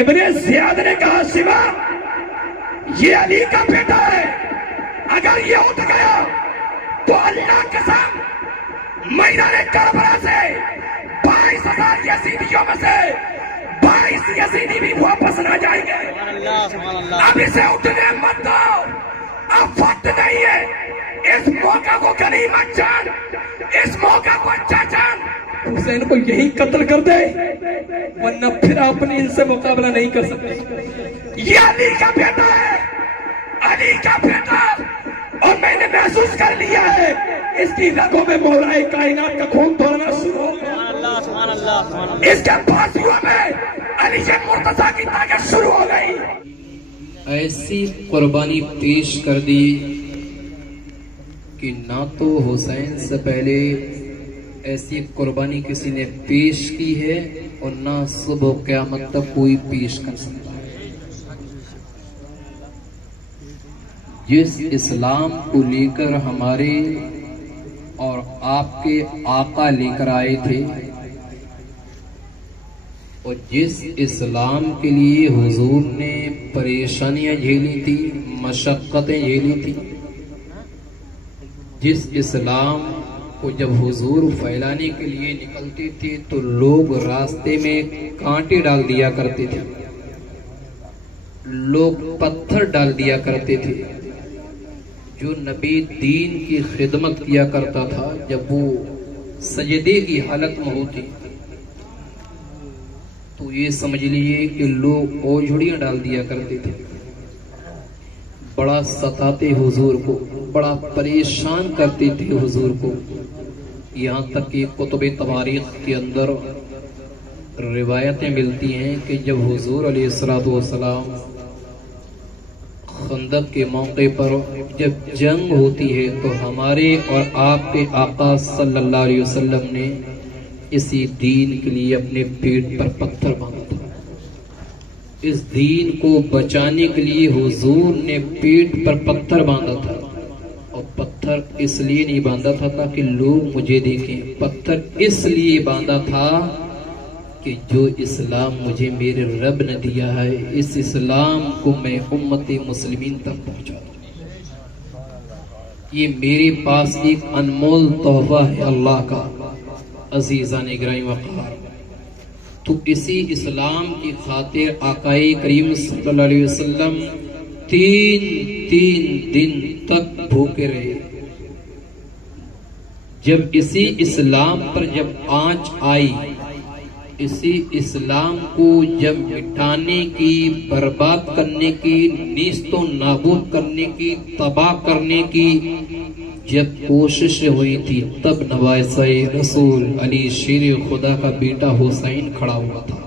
ابن زیاد نے کہا سوا یہ علی کا بیٹا ہے، اگر یہ اٹھ گیا تو اللہ قسم میدان کربلا سے 22,000 یزیدیوں میں سے 22 یزیدی بھی واپس نہ جائیں گے۔ اب اسے اٹھنے مت دو، اب وقت نہیں ہے، اس موقع کو غنیمت جان، اس موقع کو اچھا جان، حسین کو یہی قتل کر دے ورنہ پھر اپنے ان سے مقابلہ نہیں کر سکتے۔ یہ علی کا بیٹا ہے، علی کا بیٹا، اور میں نے محسوس کر لیا ہے اس کی رگوں میں مولا کائنات کا خون دوڑنا شروع ہو گیا، اس کے بازوؤں میں علی مرتضیٰ کی طاقت شروع ہو گئی۔ ایسی قربانی پیش کر دی کہ نہ تو حسین سے پہلے ایسی قربانی کسی نے پیش کی ہے اور نہ صبح قیامت تک کوئی پیش کر سکتا ہے۔ جس اسلام کو لے کر ہمارے اور آپ کے آقا لے کر آئے تھے، اور جس اسلام کے لیے حضور نے پریشانیاں جھیلی تھی، مشقتیں جھیلی تھی، جس اسلام کو جب حضور پھیلانے کے لیے نکلتے تھے تو لوگ راستے میں کانٹے ڈال دیا کرتے تھے، لوگ پتھر ڈال دیا کرتے تھے۔ جو نبی دین کی خدمت کیا کرتا تھا جب وہ سجدے کی حالت میں ہوتی تو یہ سمجھ لیجئے کہ لوگ اوجھڑیاں ڈال دیا کرتے تھے، بڑا ستاتے حضور کو، بڑا پریشان کرتے تھے حضور کو، یہاں تک کہ کتب تواریخ کے اندر روایتیں ملتی ہیں کہ جب حضور علیہ السلام خندق کے موقع پر جب جنگ ہوتی ہے تو ہمارے اور آپ کے آقا صلی اللہ علیہ وسلم نے اسی دین کے لیے اپنے پیٹ پر پتھر باندھا تھا۔ اس دین کو بچانے کے لیے حضور نے پیٹ پر پتھر باندھا تھا، اور پتھر اس لیے نہیں باندھا تھا تاکہ لوگ مجھے دیکھیں، پتھر اس لیے باندھا تھا کہ جو اسلام مجھے میرے رب نے دیا ہے اس اسلام کو میں امت مسلمین تک پہنچا دوں۔ یہ میرے پاس ایک انمول تحفہ ہے اللہ کا۔ عزیزان گرامی وقار، تو اسی اسلام کی خاطر آقا کریم صلی اللہ علیہ وسلم تین دن تک بھوکے رہے۔ جب اسی اسلام پر جب آنچ آئی، اسی اسلام کو جب مٹانے کی، برباد کرنے کی، نیست و نابود کرنے کی، تباہ کرنے کی جب کوشش ہوئی تھی، تب نواسہ رسول علی شیر خدا کا بیٹا حسین کھڑا ہوا تھا۔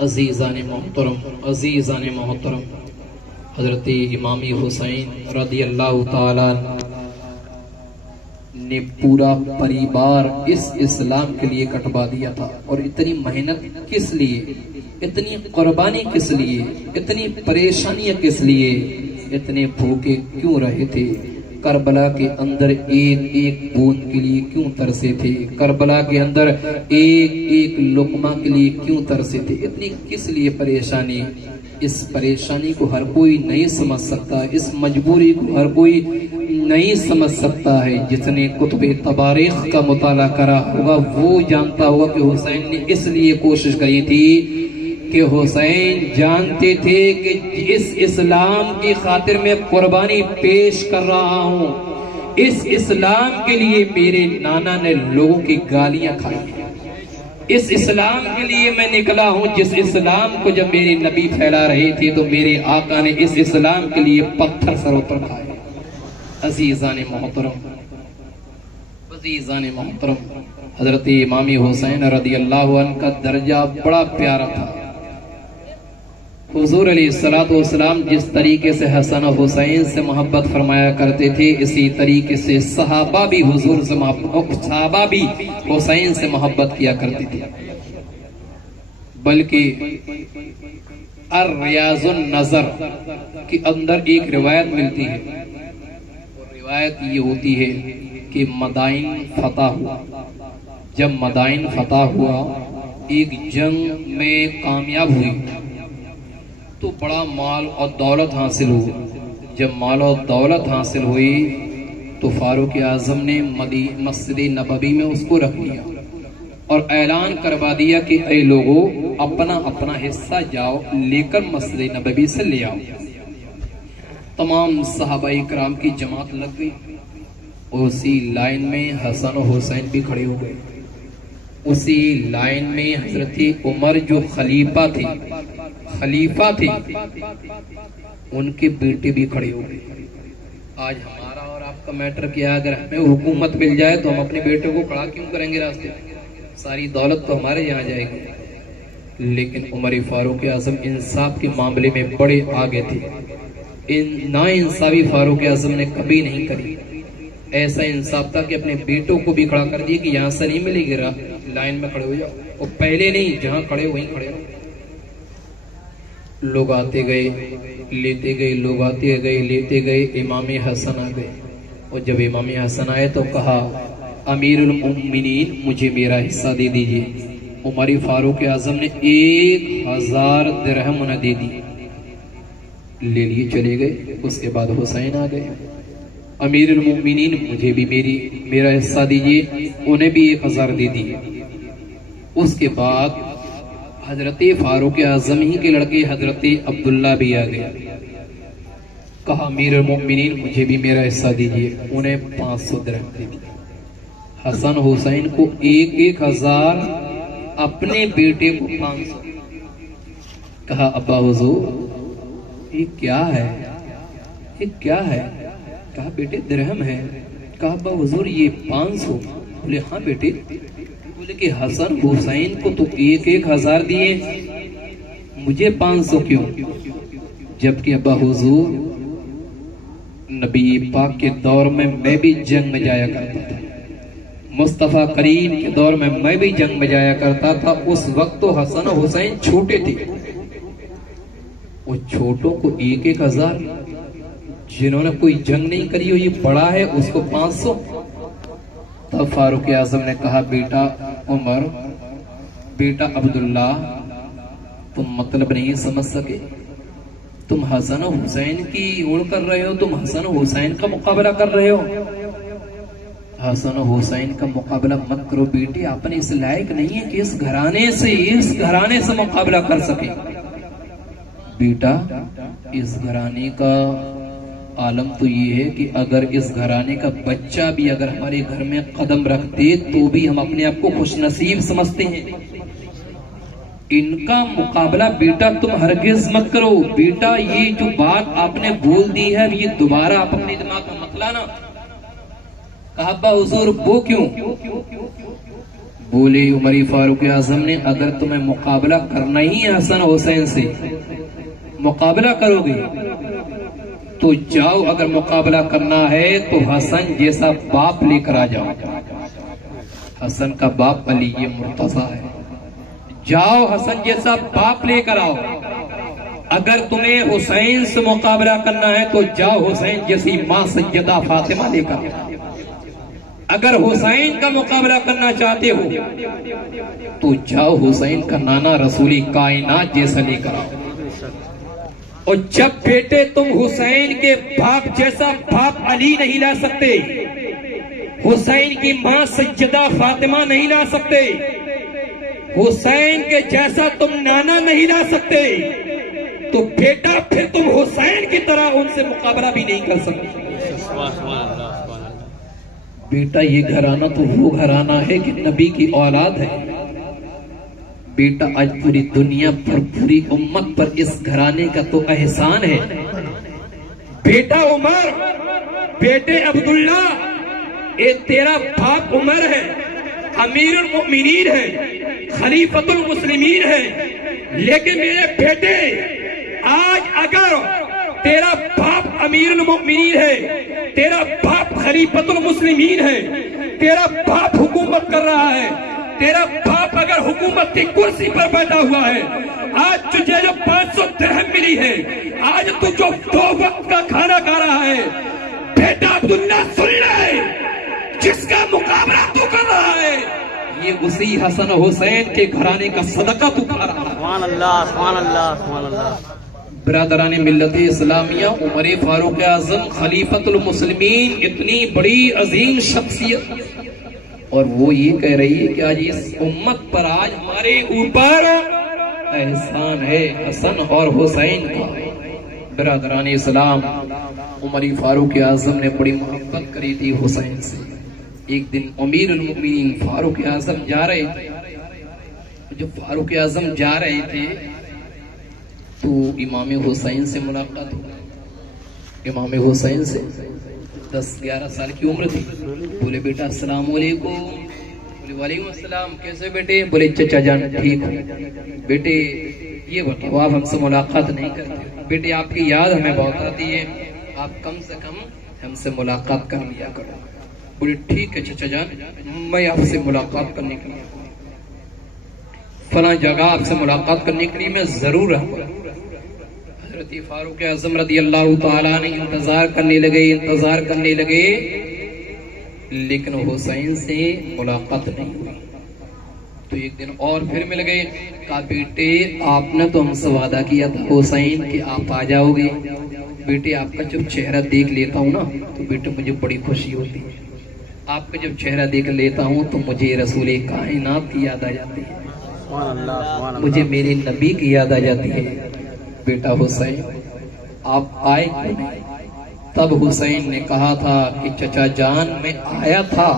عزیزان محترم، حضرت امام حسین رضی اللہ تعالیٰ نے پورا پریوار اس اسلام کے لیے کٹوا دیا تھا، اور اتنی محنت کس لیے، اتنی قربانی کس لیے، اتنی پریشانیاں کس لیے، اتنے بھوکے کیوں رہے تھے؟ کربلا کے اندر ایک ایک بوند کے لیے کیوں ترسے تھے؟ کربلا کے اندر ایک ایک لقمہ کے لیے کیوں ترسے تھے؟ اتنی کس لیے پریشانی؟ اس پریشانی کو ہر کوئی نہیں سمجھ سکتا، اس مجبوری کو ہر کوئی نہیں سمجھ سکتا ہے۔ جس نے کتب تواریخ کا مطالعہ کرا ہوگا وہ جانتا ہوگا کہ حسین نے اس لیے کوشش کی تھی کہ حسین جانتے تھے کہ اس اسلام کی خاطر میں قربانی پیش کر رہا ہوں، اس اسلام کے لیے میرے نانا نے لوگوں کی گالیاں کھائی ہیں، اس اسلام کے لیے میں نکلا ہوں جس اسلام کو جب میرے نبی پھیلا رہے تھے تو میرے آقا نے اس اسلام کے لیے پتھر سروں پر کھائے۔ عزیزان محترم، حضرت امام حسین رضی اللہ عنہ کا درجہ بڑا پیارا تھا۔ حضور علیہ السلام جس طریقے سے حسن و حسین سے محبت فرمایا کرتے تھے، اسی طریقے سے صحابہ بھی حسین سے محبت کیا کرتے تھے۔ بلکہ الریاض النظر کے اندر ایک روایت ملتی ہے، اور روایت یہ ہوتی ہے کہ مدائن فتح ہوا۔ جب مدائن فتح ہوا ایک جنگ میں کامیاب ہوئی تو بڑا مال اور دولت حاصل ہوا. جب مال اور دولت حاصل ہوئی تو فاروق اعظم نے مسجد نبوی میں اس کو رکھ لیا اور اعلان کروا دیا کہ اے لوگوں اپنا اپنا حصہ جاؤ لے کر مسجد نبوی سے لے آؤ. تمام صحابہ کرام کی جماعت لگ گئی. اسی لائن میں حسن و حسین بھی کھڑے ہو گئے. اسی لائن میں حضرت عمر جو خلیفہ تھے ان کے بیٹے بھی کھڑے ہو گئے. آج ہمارا اور آپ کا میٹر کیا؟ اگر ہمیں حکومت مل جائے تو ہم اپنے بیٹے کو کھڑا کیوں کریں گے راستے میں؟ ساری دولت تو ہمارے یہاں جائے گی. لیکن عمر فاروق اعظم انصاف کے معاملے میں بڑے آگے تھے. نا انصافی فاروق اعظم نے کبھی نہیں کری. ایسا انصاف تھا کہ اپنے بیٹوں کو بھی کھڑا کر دیا کہ یہاں سے نہیں ملے گی، لائن میں کھڑے ہو جاؤ. اور پہلے نہیں، جہاں کھڑے وہیں کھڑے ہو. لوگ آتے گئے لیتے گئے، لوگ آتے گئے لیتے گئے. امام حسن آ گئے اور جب امام حسن آئے تو کہا امیر المؤمنین مجھے میرا حصہ دے دیجئے. عمر فاروق اعظم نے 1000 درہم انہیں دے دی، لے لیے چلے گئے. اس کے بعد حسین آ گئے. امیر المؤمنین مجھے بھی میرا حصہ دیجئے. انہیں بھی 1000 دے دیے. اس کے بعد حضرت فاروق اعظم ہی کے لڑکے حضرت عبداللہ بھی آ گئے. کہا امیر المؤمنین مجھے بھی میرا حصہ دیجئے. انہیں 500 درہم دے دیے. حسن حسین کو 1000، اپنے بیٹے کو 500. کہا ابا حضور یہ کیا ہے، یہ کیا ہے؟ کہا بیٹے درہم ہے. کہا ابا حضور یہ 500. بولے ہاں بیٹے. بولے کہ حسن حسین کو تو 1000 دیے، مجھے 500 کیوں؟ جبکہ ابا حضور نبی پاک کے دور میں بھی جنگ میں جایا کرتا تھا. مصطفیٰ کریم کے دور میں بھی جنگ میں جایا کرتا تھا. اس وقت تو حسن و حسین چھوٹے تھے. وہ چھوٹوں کو 1000، جنہوں نے کوئی جنگ نہیں کری ہو یہ بڑا ہے اس کو 500. تب فاروق اعظم نے کہا بیٹا عمر، بیٹا عبداللہ، تم مطلب نہیں سمجھ سکے. تم حسن و حسین کی اڑ کر رہے ہو، تم حسن و حسین کا مقابلہ کر رہے ہو. حسن و حسین کا مقابلہ مت کرو بیٹے، آپ نے اس لائق نہیں ہے کہ اس گھرانے سے مقابلہ کر سکے. بیٹا اس گھرانے کا عالم تو یہ ہے کہ اگر اس گھرانے کا بچہ بھی اگر ہمارے گھر میں قدم رکھتے تو بھی ہم اپنے آپ کو خوش نصیب سمجھتے ہیں. ان کا مقابلہ بیٹا تم ہرگز مت کرو. بیٹا یہ جو بات آپ نے بول دی ہے یہ دوبارہ آپ اپنے دماغ میں مت لانا. کہا ابا حضور وہ کیوں؟ بولے عمر فاروق اعظم نے اگر تمہیں مقابلہ کرنا ہی ہے حسن حسین سے، مقابلہ کرو گے تو جاؤ. اگر مقابلہ کرنا ہے تو حسن جیسا باپ لے کر آ جاؤ. حسن کا باپ علی مرتضیٰ ہے. جاؤ حسن جیسا باپ لے کر آؤ. اگر تمہیں حسین سے مقابلہ کرنا ہے تو جاؤ حسین جیسی ماں سیدہ فاطمہ لے کر آؤ. اگر حسین کا مقابلہ کرنا چاہتے ہو تو جاؤ حسین کا نانا رسول کائنات جیسا لے کر آؤ. اور جب بیٹے تم حسین کے باپ جیسا باپ علی نہیں لا سکتے، حسین کی ماں سیدہ فاطمہ نہیں لا سکتے، حسین کے جیسا تم نانا نہیں لا سکتے، تو بیٹا پھر تم حسین کی طرح ان سے مقابلہ بھی نہیں کر سکتے. بیٹا یہ گھرانہ تو وہ گھرانہ ہے کہ نبی کی اولاد ہے. بیٹا آج پوری دنیا پر پوری امت پر اس گھرانے کا تو احسان ہے. بیٹا عمر، بیٹے عبداللہ، اے تیرا باپ عمر ہے، امیر المؤمنین ہے، خلیفۃ المسلمین ہے. لیکن میرے بیٹے آج اگر تیرا باپ امیر المؤمنین ہے، تیرا باپ خلیفۃ المسلمین ہے، تیرا باپ حکومت کر رہا ہے، تیرا باپ اگر حکومت کی کرسی پر بیٹھا ہوا ہے، آج تجھے جو 500 درہم ملی ہے، آج تو جو 2 وقت کا کھانا کھا رہا ہے، بیٹا عبداللہ سن لے، جس کا مقابلہ تو کر رہا ہے یہ اسی حسن حسین کے گھرانے کا صدقہ تو کھا رہا ہے۔ سبحان اللہ سبحان اللہ سبحان اللہ۔ برادران ملت اسلامیہ، عمر فاروق اعظم خلیفۃ المسلمین، اتنی بڑی عظیم شخصیت، اور وہ یہ کہہ رہی ہے کہ آج اس امت پر آج ہمارے اوپر احسان ہے حسن اور حسین کا۔ برادران اسلام، عمر فاروق اعظم نے بڑی محبت کری تھی حسین سے۔ ایک دن امیر المؤمنین فاروق اعظم جا رہے تھے، جب فاروق اعظم جا رہے تھے تو امام حسین سے ملاقات ہوئی۔ امام حسین سے 10-11 سال کی عمر تھی۔ بولے بیٹا السلام علیکم۔ بولے وعلیکم السلام، کیسے بیٹے؟ بولے چچا جان ٹھیک ہوں۔ بیٹے یہ بتاؤ آپ ہم سے ملاقات نہیں کرتے؟ بیٹے آپ کی یاد ہمیں بہت آتی ہے، آپ کم سے کم ہم سے ملاقات کر لیا کرو۔ بولے ٹھیک ہے چچا جان، میں آپ سے ملاقات کرنے کے لیے فلاں جگہ آپ سے ملاقات کرنے کے لیے میں ضرور آؤں گا۔ حضرت فاروق اعظم رضی اللہ تعالیٰ نے انتظار کرنے لگے، لیکن حسین سے ملاقات نہیں ہوئی۔ تو ایک دن اور پھر مل گئے، کہا بیٹے آپ نے تو ہم سے وعدہ کیا تھا حسین کہ آپ آ جاؤ گے، بیٹے آپ کا جب چہرہ دیکھ لیتا ہوں نا تو بیٹے مجھے بڑی خوشی ہوتی ہے، آپ کا جب چہرہ دیکھ لیتا ہوں تو مجھے رسول کائنات کی یاد آ جاتی ہے، مجھے میرے نبی کی یاد آ جاتی ہے۔ بیٹا حسین آپ آئے کیوں نہیں؟ تب حسین نے کہا تھا کہ چچا جان میں آیا تھا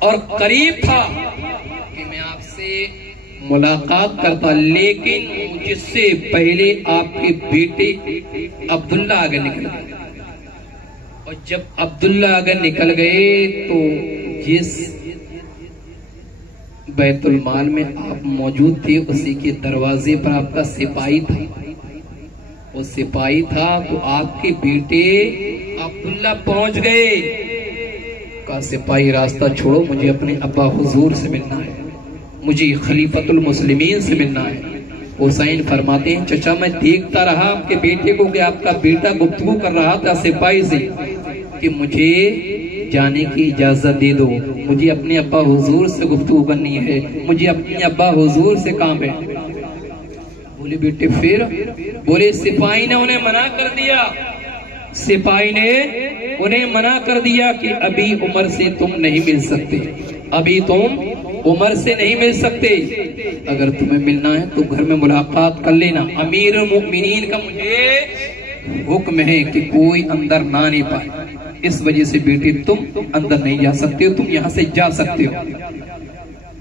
اور قریب تھا کہ میں آپ سے ملاقات کرتا، لیکن جس سے پہلے آپ کے بیٹے عبداللہ آگے نکل گئے، اور جب عبداللہ آگے نکل گئے تو جس بیت المال میں آپ موجود تھے اسی کے دروازے پر آپ کا سپاہی تھا، وہ سپاہی تھا تو آپ کے بیٹے عبداللہ پہنچ گئے، کہا سپاہی راستہ چھوڑو، مجھے اپنے ابا حضور سے ملنا ہے، مجھے خلیفۃ المسلمین سے ملنا ہے۔ حسین فرماتے ہیں چچا میں دیکھتا رہا آپ کے بیٹے کو کہ آپ کا بیٹا گفتگو کر رہا تھا سپاہی سے کہ مجھے جانے کی اجازت دے دو، مجھے اپنے ابا حضور سے گفتگو کرنی ہے، مجھے اپنے ابا حضور سے کام ہے۔ بولے بیٹے پھر؟ بولے سپاہی نے انہیں منع کر دیا، سپاہی نے انہیں منع کر دیا کہ ابھی عمر سے تم نہیں مل سکتے، ابھی تم عمر سے نہیں مل سکتے، اگر تمہیں ملنا ہے تو گھر میں ملاقات کر لینا، امیر المؤمنین کا مجھے حکم ہے کہ کوئی اندر نہ آنے پائے، اس وجہ سے بیٹے تم اندر نہیں جا سکتے ہو، تم یہاں سے جا سکتے ہو۔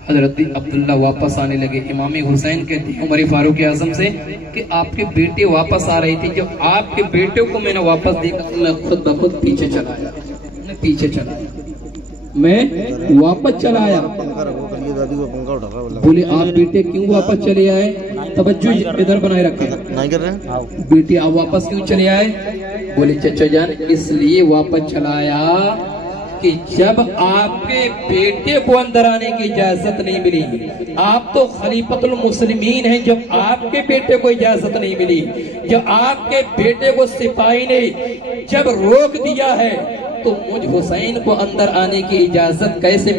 حضرت عبداللہ واپس آنے لگے، امام حسین کہتے ہیں عمر فاروق اعظم سے کہ آپ کے بیٹے واپس آ رہے تھے، جب آپ کے بیٹے کو میں نے واپس دیکھا تو میں خود بخود پیچھے چلا میں واپس چلا آیا۔ بولے آپ بیٹے کیوں واپس چلے آئے؟ توجہ ادھر بنائے رکھے، بیٹے آپ واپس کیوں چلے آئے؟ بولے چچا جان اس لیے واپس چلا آیا کہ جب آپ کے بیٹے کو اندر آنے کی اجازت نہیں ملی، آپ تو خلیفۃ المسلمین ہیں، جب آپ کے بیٹے کو اجازت نہیں ملی، جب آپ کے بیٹے کو سپاہی نے جب روک دیا ہے تو مجھ حسین کو اندر آنے کی اجازت کیسے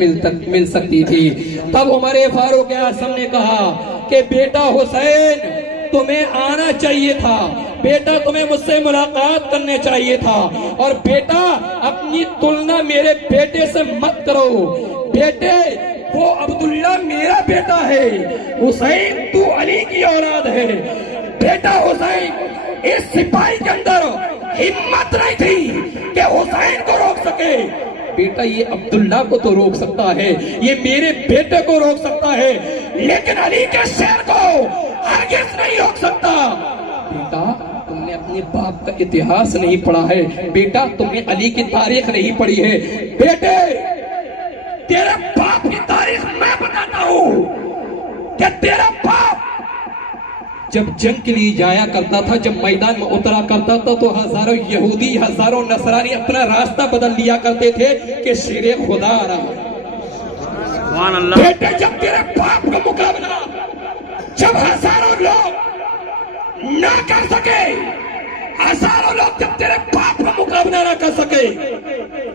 مل سکتی تھی؟ تب عمر فاروق اعظم نے کہا کہ بیٹا حسین تمہیں آنا چاہیے تھا، بیٹا تمہیں مجھ سے ملاقات کرنے چاہیے تھا، اور بیٹا اپنی تلنا میرے بیٹے سے مت کرو، بیٹے وہ عبداللہ میرا بیٹا ہے، حسین تو علی کی اولاد ہے۔ بیٹا حسین اس سپاہی کے اندر ہمت نہیں تھی کہ حسین کو روک سکے، بیٹا یہ عبداللہ کو تو روک سکتا ہے، یہ میرے بیٹے کو روک سکتا ہے، لیکن علی کے شیر کو ہرگز نہیں روک سکتا۔ بیٹا تم نے اپنے باپ کا اتہاس نہیں پڑھا ہے، بیٹا تم نے علی کی تاریخ نہیں پڑھی ہے، بیٹے تیرے باپ کی تاریخ میں بتاتا ہوں کہ تیرا باپ جب جنگ کے لیے جایا کرتا تھا، جب میدان میں اترا کرتا تھا تو ہزاروں یہودی ہزاروں نصرانی اپنا راستہ بدل لیا کرتے تھے کہ شیر خدا آ رہا ہے۔ بیٹے جب تیرے باپ کا مقابلہ جب ہزاروں لوگ نہ کر سکے، ہزاروں لوگ جب تیرے باپ کا مقابلہ نہ کر سکے،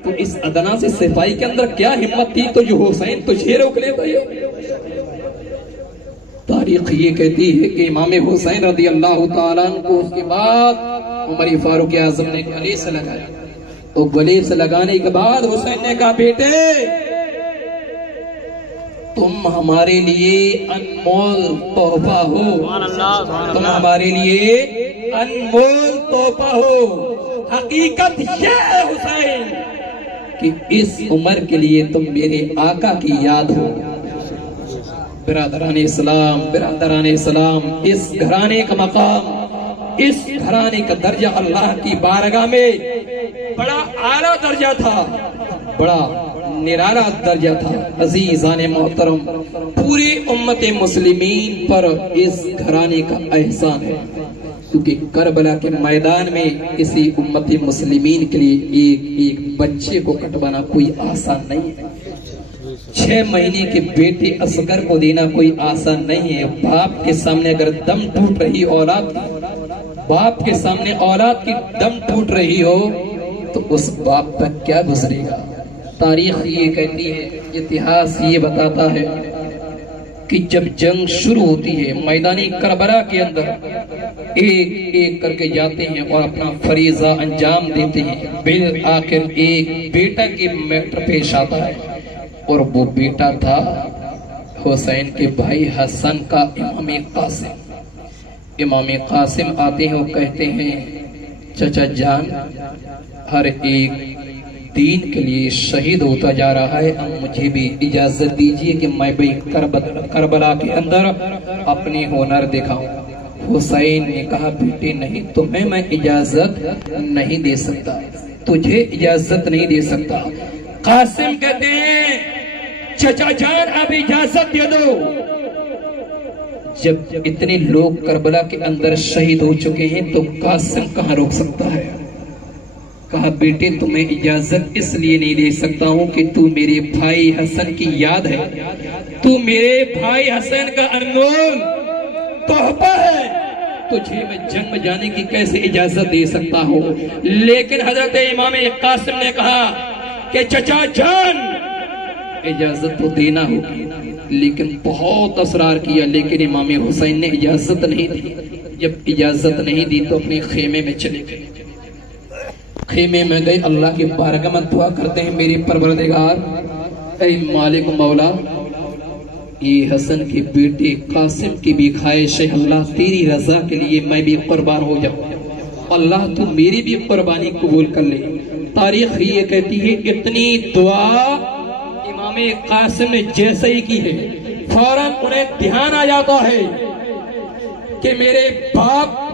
تو اس ادنا سے صفائی کے اندر کیا ہمت تھی تو جو حسین تجھے روک لیتا ہے؟ تاریخ یہ کہتی ہے کہ امام حسین رضی اللہ تعالیٰ عنہ کو اس کے بعد عمر فاروق اعظم نے گلے سے لگایا، تو گلے سے لگانے کے بعد حسین نے کہا بیٹے تم ہمارے لیے انمول تحفہ ہو، تم ہمارے لیے انمول تحفہ ہو۔ حقیقت یہ ہے حسین کہ اس عمر کے لیے تم میرے آقا کی یاد ہو۔ برادران اسلام، برادران اسلام، اس گھرانے کا مقام، اس گھرانے کا درجہ اللہ کی بارگاہ میں بڑا اعلیٰ درجہ تھا، بڑا نرالا درجہ تھا۔ عزیزان محترم، پوری امت مسلمین پر اس گھرانے کا احسان ہے، کیونکہ کربلا کے میدان میں کسی امت مسلمین کے لیے ایک ایک بچے کو کٹوانا کوئی آسان نہیں ہے۔ 6 مہینے کے بیٹے اصغر کو دینا کوئی آسان نہیں ہے۔ باپ کے سامنے اگر دم ٹوٹ رہی اولاد کی، باپ کے سامنے اولاد کی دم ٹوٹ رہی ہو تو اس باپ پر کیا گزرے گا؟ تاریخ یہ کہتی ہے، اتہاس یہ بتاتا ہے کہ جب جنگ شروع ہوتی ہے میدان کربلا کے اندر ایک ایک کر کے جاتے ہیں اور اپنا فریضہ انجام دیتے ہیں، بالآخر ایک بیٹا کی میٹر پیش آتا ہے، اور وہ بیٹا تھا حسین کے بھائی حسن کا امام قاسم۔ امام قاسم آتے ہیں اور کہتے ہیں چچا جان ہر ایک دین کے لیے شہید ہوتا جا رہا ہے، اب مجھے بھی اجازت دیجئے کہ میں بھی کربلا کے اندر اپنی ہنر دکھاؤں۔ حسین نے کہا بیٹے نہیں، تمہیں میں اجازت نہیں دے سکتا، تجھے اجازت نہیں دے سکتا۔ قاسم کہتے ہیں چچا جان اب اجازت دے دو۔ جب اتنے لوگ کربلا کے اندر شہید ہو چکے ہیں تو قاسم کہاں روک سکتا ہے؟ کہا بیٹے تمہیں اجازت اس لیے نہیں دے سکتا ہوں کہ تو میرے بھائی حسن کی یاد ہے، تو میرے بھائی حسن کا انمول تحفہ ہے، تجھے میں جنگ میں جانے کی کیسے اجازت دے سکتا ہوں؟ لیکن حضرت امام قاسم نے کہا کہ چچا جان اجازت تو دینا ہوگی، لیکن بہت اصرار کیا، لیکن امام حسین نے اجازت نہیں دی۔ جب اجازت نہیں دی تو اپنے خیمے میں چلے گئے، خیمے میں گئے، اللہ کی بارگاہ میں دعا کرتے ہیں میرے پروردگار اے مالک مولا، یہ حسن کے بیٹے قاسم کی بھی خواہش ہے، اللہ تیری رضا کے لیے میں بھی قربان ہو جاؤں، اللہ تو میری بھی قربانی قبول کر لے۔ تاریخ یہ کہتی ہے اتنی دعا امام قاسم نے جیسے ہی کی ہے فوراً انہیں دھیان آ جاتا ہے کہ میرے باپ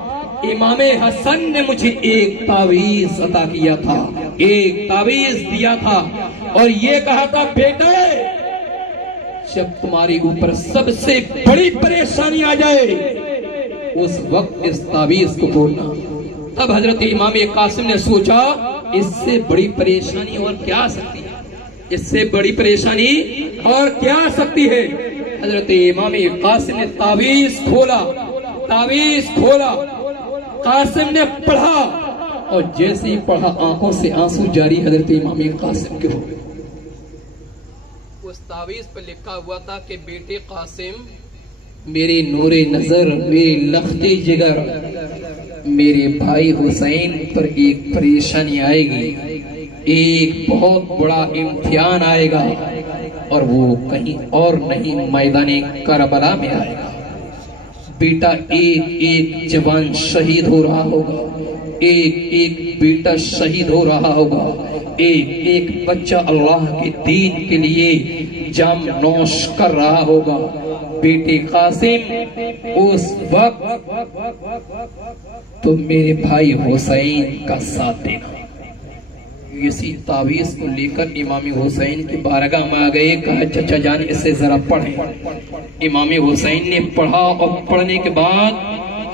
امام حسن نے مجھے ایک تعویذ عطا کیا تھا، ایک تعویذ دیا تھا، اور یہ کہا تھا بیٹے جب تمہاری اوپر سب سے بڑی پریشانی آ جائے اس وقت اس تعویذ کو بولنا۔ تب حضرت امام قاسم نے سوچا اس سے بڑی پریشانی اور کیا آ سکتی ہے، اس سے بڑی پریشانی اور کیا آ سکتی ہے؟ حضرت امام قاسم نے تعویذ کھولا، تعویذ کھولا، قاسم نے پڑھا، اور جیسے ہی پڑھا آنکھوں سے آنسو جاری حضرت امام قاسم کے ہو گئے۔ اس تعویذ پر لکھا ہوا تھا کہ بیٹے قاسم میرے نور نظر، میرے لخت جگر، میرے بھائی حسین پر ایک پریشانی آئے گی، ایک بہت بڑا امتحان آئے گا، اور وہ کہیں اور نہیں میدان کربلا میں آئے گا۔ بیٹا ایک ایک جوان شہید ہو رہا ہوگا، ایک ایک بیٹا شہید ہو رہا ہوگا، ایک ایک بچہ اللہ کے دین کے لیے جام نوش کر رہا ہوگا۔ بیٹے قاسم اس وقت تو میرے بھائی حسین کا ساتھ دینا۔ اسی تعویذ کو لے کر امام حسین کی بارگاہ میں آ گئے، کہا چچا جان اسے ذرا پڑھیں۔ امام حسین نے پڑھا، اور پڑھنے کے بعد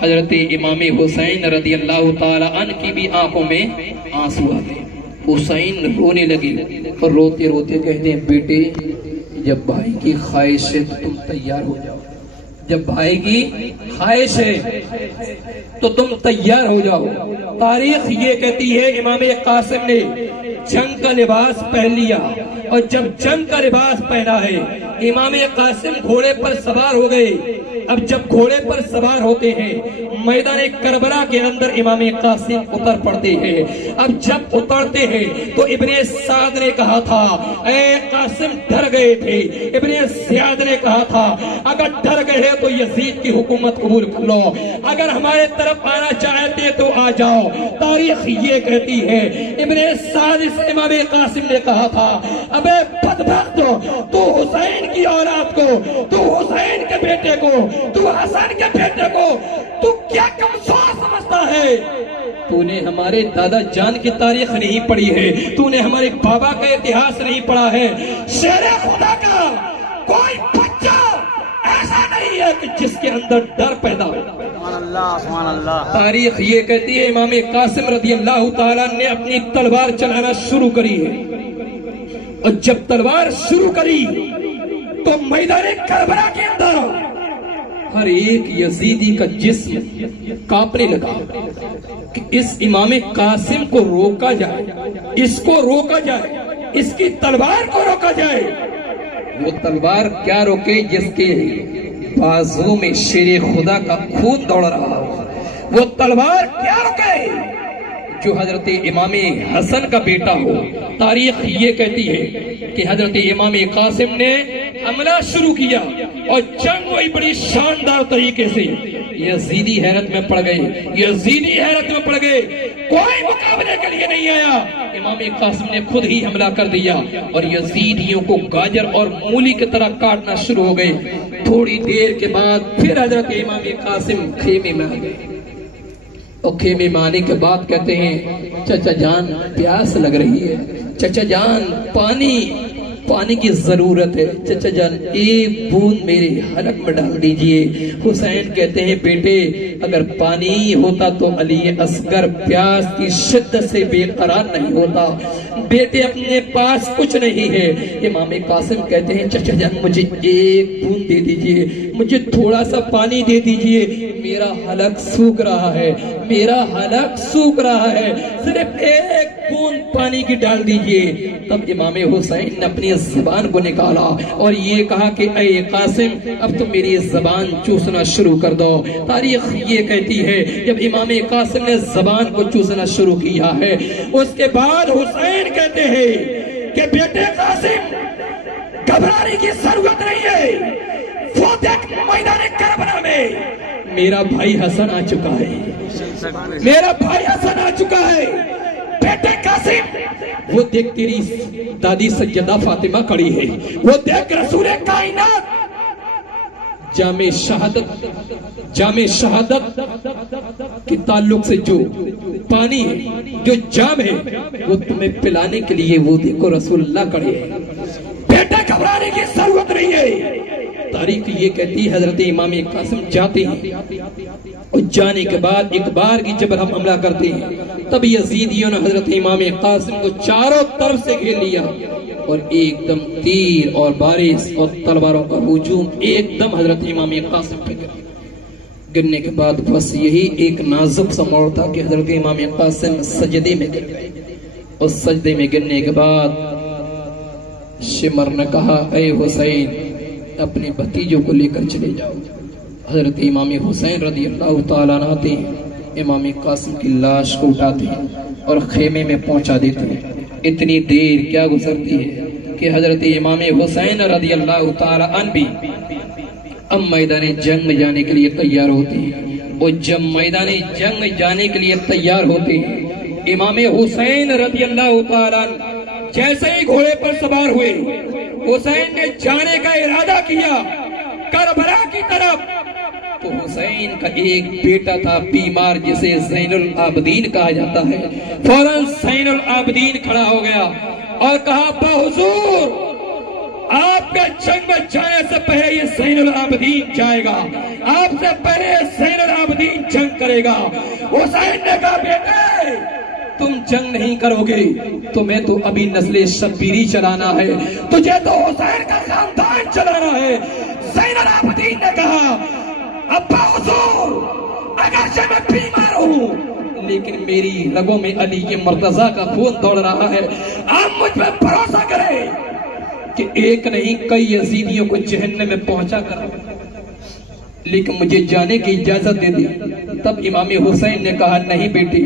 حضرت امام حسین رضی اللہ تعالی عنہ کی بھی آنکھوں میں آنسو آ گئے۔ حسین رونے لگے، اور روتے روتے کہتے ہیں بیٹے جب بھائی کی خواہش ہے تو تم تیار ہو جاؤ، جب بھائی کی خواہش ہے تو تم تیار ہو جاؤ۔ تاریخ یہ کہتی ہے امام قاسم نے جنگ کا لباس پہن لیا، اور جب جنگ کا لباس پہنا ہے امام قاسم گھوڑے پر سوار ہو گئے۔ اب جب گھوڑے پر سوار ہوتے ہیں میدان کربلا کے اندر امام قاسم اتر پڑتے ہیں۔ اب جب اترتے ہیں تو ابن سعد نے کہا تھا اے قاسم ڈر گئے تھے، ابن سعد نے کہا تھا اگر ڈر گئے تو یزید کی حکومت قبول کر لو، اگر ہمارے طرف آنا چاہتے تو آ جاؤ۔ تاریخ یہ کہتی ہے ابن سعد سے امام قاسم نے کہا تھا ابے بدبخت، تو حسین کی اولاد کو، تو حسین کے بیٹے کو، تو حسن کے بیٹے کو تو کیا کمزور سمجھتا ہے؟ تو نے ہمارے دادا جان کی تاریخ نہیں پڑھی ہے، تو نے ہمارے بابا کا اتہاس نہیں پڑھا ہے۔ شیر خدا کا کوئی بچہ ایسا نہیں ہے کہ جس کے اندر ڈر پیدا ہو۔ سبحان اللہ، سبحان اللہ۔ تاریخ یہ کہتی ہے امام قاسم رضی اللہ تعالیٰ نے اپنی تلوار چلانا شروع کری ہے، اور جب تلوار شروع کری تو میدان کربلا کے اندر ہر ایک یزیدی کا جسم کانپنے لگا کہ اس امام قاسم کو روکا جائے، اس کو روکا جائے، اس کی تلوار کو روکا جائے۔ وہ تلوار کیا روکے جس کے بازو میں شیر خدا کا خون دوڑ رہا ہو؟ وہ تلوار کیا روکے جو حضرت امام حسن کا بیٹا ہو؟ تاریخ یہ کہتی ہے کہ حضرت امام قاسم نے حملہ شروع کیا اور جنگ ہوئی بڑی شاندار طریقے سے۔ یزیدی حیرت میں پڑ گئے، یزیدی حیرت میں پڑ گئے، کوئی مقابلے کے لیے نہیں آیا۔ امام قاسم نے خود ہی حملہ کر دیا اور یزیدیوں کو گاجر اور مولی کی طرح کاٹنا شروع ہو گئے۔ تھوڑی دیر کے بعد پھر حضرت امام قاسم خیمے میں آ گئے، اور خیمے میں آنے کے بعد کہتے ہیں چچا جان پیاس لگ رہی ہے، چچا جان پانی کی ضرورت ہے، چچا جان ایک بوند میرے حلق میں ڈال دیجئے۔ حسین کہتے ہیں بیٹے اگر پانی ہوتا تو علی اصغر پیاس کی شدت سے بے قرار نہیں ہوتا، بیٹے اپنے پاس کچھ نہیں ہے۔ امام قاسم کہتے ہیں چچا جان مجھے ایک بوند دے دیجئے، مجھے تھوڑا سا پانی دے دیجئے، میرا حلق سوکھ رہا ہے، میرا حلق سوکھ رہا ہے، صرف ایک بوند پانی کی ڈال دیجئے۔ تب امام حسین نے اپنی زبان کو نکالا اور یہ کہا کہ اے قاسم اب تم میری زبان چوسنا شروع کر دو۔ تاریخ یہ کہتی ہے جب امام قاسم نے زبان کو چوسنا شروع کیا ہے اس کے بعد حسین کہتے ہیں کہ بیٹے قاسم گھبرانے کی ضرورت نہیں ہے، وہ دیکھ میدان کربلا میں میرا بھائی حسن آ چکا ہے، میرا بھائی حسن آ چکا ہے۔ بیٹے قاسم وہ دیکھ تیری دادی سیدہ فاطمہ کھڑی ہے، وہ دیکھ رسول کائنات جامع شہادت کے تعلق سے جو پانی ہے، جو جام ہے، وہ تمہیں پلانے کے لیے وہ دیکھو رسول اللہ کھڑے ہیں۔ بیٹا گھبرانے کی ضرورت نہیں ہے۔ تاریخ یہ کہتی ہے حضرت امام قاسم جاتے ہیں اور جانے کے بعد ایک بار کی جب ہم حملہ کرتے ہیں تب یزیدیوں نے حضرت امام قاسم کو چاروں طرف سے گھیر لیا اور ایک دم تیر اور بارش اور تلواروں کا ہجوم ایک دم حضرت امام قاسم پہ گرنے کے بعد بس یہی ایک نازک سا موڑ تھا کہ حضرت امام قاسم سجدے میں گر گئے، اور سجدے میں گرنے کے بعد شمر نے کہا اے حسین اپنے بھتیجوں کو لے کر چلے جاؤ۔ حضرت امام حسین رضی اللہ تعالیٰ عنہ آتے ہیں، امام قاسم کی لاش کو اٹھاتے ہیں اور خیمے میں پہنچا دیتے ہیں۔ اتنی دیر کیا گزرتی ہے کہ حضرت امام حسین رضی اللہ تعالیٰ عنہ بھی اب میدان جنگ میں جانے کے لیے تیار ہوتے ہیں، اور جب میدان جنگ میں جانے کے لیے تیار ہوتے ہیں امام حسین رضی اللہ تعالیٰ عنہ جیسے ہی گھوڑے پر سوار ہوئے حسین نے جانے کا ارادہ کیا کربلا کی طرف، تو حسین کا ایک بیٹا تھا بیمار جسے زین العابدین کہا جاتا ہے، فوراً زین العابدین کھڑا ہو گیا اور کہا بحضور آپ کے جنگ میں جانے سے پہلے یہ زین العابدین جائے گا، آپ سے پہلے زین العابدین جنگ کرے گا۔ حسین نے کہا بیٹے تم جنگ نہیں کرو گے، تمہیں تو ابھی نسل شبیری چلانا ہے، تجھے تو حسین کا خاندان چلانا ہے۔ زین العابدین نے کہا ابا حضور اگرچہ میں بیمار ہوں لیکن میری رگوں میں علی کے مرتضیٰ کا خون دوڑ رہا ہے. آپ مجھ پہ بھروسہ کریں کہ ایک نہیں کئی یزیدیوں کو جہنم میں پہنچا کر لیکن مجھے جانے کی اجازت دے دی. تب امام حسین نے کہا نہیں بیٹی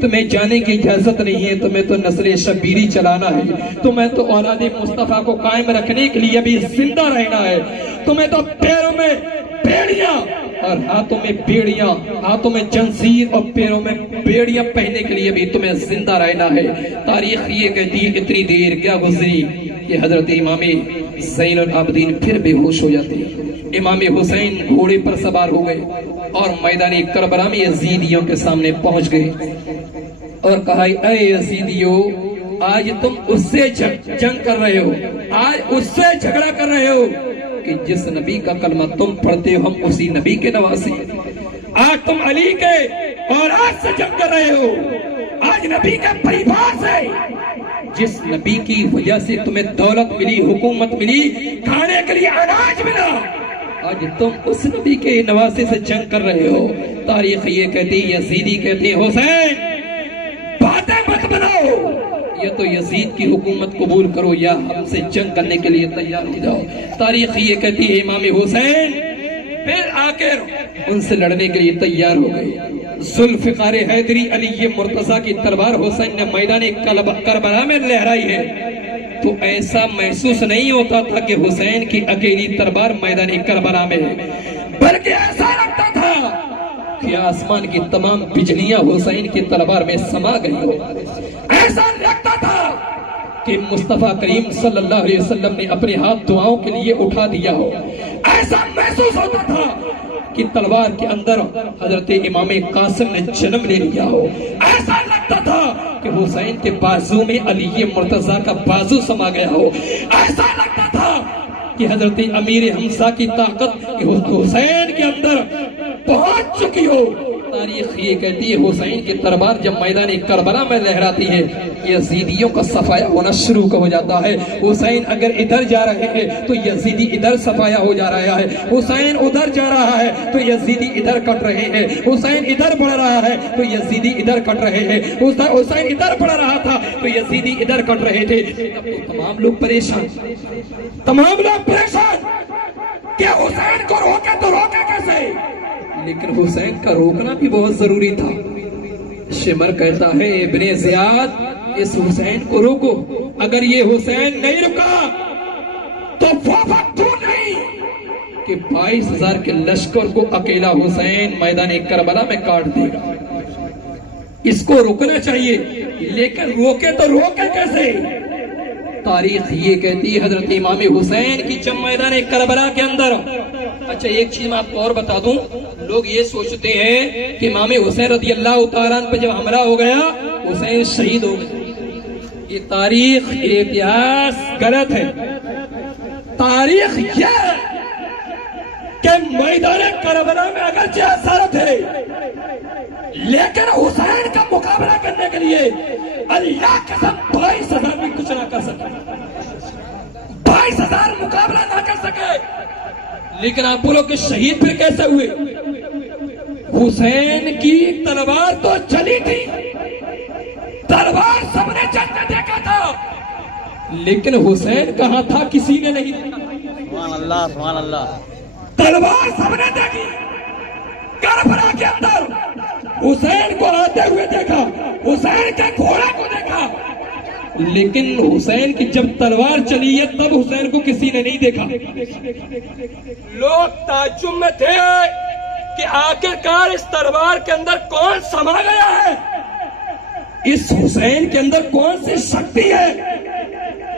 تمہیں جانے کی اجازت نہیں ہے, تمہیں تو نسل شبیری چلانا ہے, تمہیں تو اولاد مصطفیٰ کو قائم رکھنے کے لیے بھی زندہ رہنا ہے, تمہیں تو پیروں میں بیڑیاں اور ہاتھوں میں بیڑیاں, ہاتھوں میں جنزیر اور پیروں میں بیڑیاں پہننے کے لیے بھی تمہیں زندہ رہنا ہے. تاریخ یہ کہتی ہے اتنی دیر کیا گزری کہ حضرت امام زین العابدین پھر بے ہوش ہو جاتے ہیں. امام حسین گھوڑے پر سوار ہو گئے اور میدان کربلا میں یزیدیوں کے سامنے پہنچ گئے اور کہا اے یزیدیو آج تم اس سے جنگ کر رہے ہو, آج اس سے جھگڑا کر رہے ہو کہ جس نبی کا کلمہ تم پڑھتے ہو ہم اسی نبی کے نواسی. آج تم علی کے اور آج سے جنگ کر رہے ہو, آج نبی کے پریوار سے, جس نبی کی وجہ سے تمہیں دولت ملی, حکومت ملی, کھانے کے لیے اناج ملا, آج تم اس نبی کے نواسے سے جنگ کر رہے ہو. تاریخ یہ کہتی ہے یزیدی کہتے ہیں حسین باتیں مت بناؤ, یا تو یزید کی حکومت قبول کرو یا ہم سے جنگ کرنے کے لیے تیار ہو جاؤ. تاریخ یہ کہتی ہے امام حسین پھر آ کر ان سے لڑنے کے لیے تیار ہو گئے. ذوالفقار حیدری علی مرتضیٰ کی تلوار حسین نے میدان کربلا میں لہرائی ہے تو ایسا محسوس نہیں ہوتا تھا کہ حسین کی اکیلی تلوار میدان کربلا میں ہے, بلکہ ایسا لگتا تھا کہ آسمان کی تمام بجلیاں حسین کی تلوار میں سما گئی ہو. ایسا لگتا تھا کہ مصطفیٰ کریم صلی اللہ علیہ وسلم نے اپنے ہاتھ دعاؤں کے لیے اٹھا دیا ہو. ایسا محسوس ہوتا تھا کہ تلوار کے اندر حضرت امام قاسم نے جنم لے لیا ہو. ایسا لگتا تھا کہ حسین کے بازو میں علی مرتضیٰ کا بازو سما گیا ہو. ایسا لگتا تھا کہ حضرت امیر حمزہ کی طاقت حسین کے اندر پہنچ چکی ہو. تاریخ یہ کہتی ہے حسین کی تلوار جب میدان کربلا میں لہراتی ہے یزیدیوں کا صفایا ہونا شروع ہو جاتا ہے. حسین اگر ادھر جا رہے ہیں تو یزیدی ادھر صفایا ہو جا رہا ہے, حسین ادھر جا رہا ہے تو یزیدی ادھر کٹ رہے ہیں, حسین ادھر بڑھ رہا ہے تو یزیدی ادھر کٹ رہے ہیں, حسین ادھر بڑھ رہا تھا تو یزیدی ادھر کٹ رہے تھے. تمام لوگ پریشان, تمام لوگ پریشان کہ حسین کو روکے تو روکے کیسے, لیکن حسین کا روکنا بھی بہت ضروری تھا. شمر کہتا ہے ابن زیاد اس حسین کو روکو, اگر یہ حسین نہیں رکا تو وہ وقت نہیں کہ 22,000 کے لشکر کو اکیلا حسین میدان کربلا میں کاٹ دے گا. اس کو روکنا چاہیے, لیکن روکے تو روکے کیسے. تاریخ یہ کہتی ہے حضرت امام حسین کی جب میدان کربلا کے اندر. اچھا ایک چیز میں آپ کو اور بتا دوں, لوگ یہ سوچتے ہیں کہ امام حسین رضی اللہ تعالیٰ عنہ پہ جب حملہ ہو گیا حسین شہید ہو گئے. یہ تاریخ اتہاس غلط ہے. تاریخ یہ کہ میدان کربلا میں اگرچہ اثرت ہے لیکن حسین کا مقابلہ کرنے کے لیے اللہ قسم 22,000 بھی کچھ نہ کر سکے, 22,000 مقابلہ نہ کر سکے. لیکن آپ بولو کہ شہید پھر کیسے ہوئے. حسین کی تلوار تو چلی تھی, تلوار سب نے چلتے دیکھا تھا, لیکن حسین کہاں تھا کسی نے نہیں دیکھا. سبحان اللہ سبحان اللہ. تلوار سب نے دیکھی, کربلا کے اندر حسین کو آتے ہوئے دیکھا, حسین کے گھوڑے کو دیکھا, لیکن حسین کی جب تلوار چلی ہے تب حسین کو کسی نے نہیں دیکھا. لوگ تعجب میں تھے کہ آخرکار اس تلوار کے اندر کون سما گیا ہے, اس حسین کے اندر کون سی شکتی ہے.